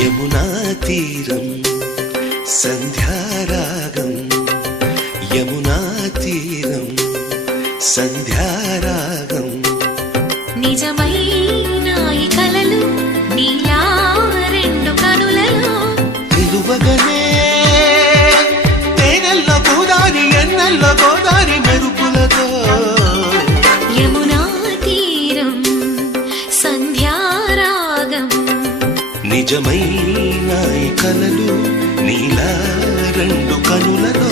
యమునా తీరం సంధ్యారాగం యమునా తీరం సంధ్యారాగం నిజమైన ఈ కలలు నీలా రెండు కనులలో నిలువగనే తేనెల్లో గోదారి ఎన్నెల్లో గోదారి మెరుపులతో యమునా తీరం సంధ్యారాగం నిజమైన ఈ కలలు నీలా రెండు కనులలో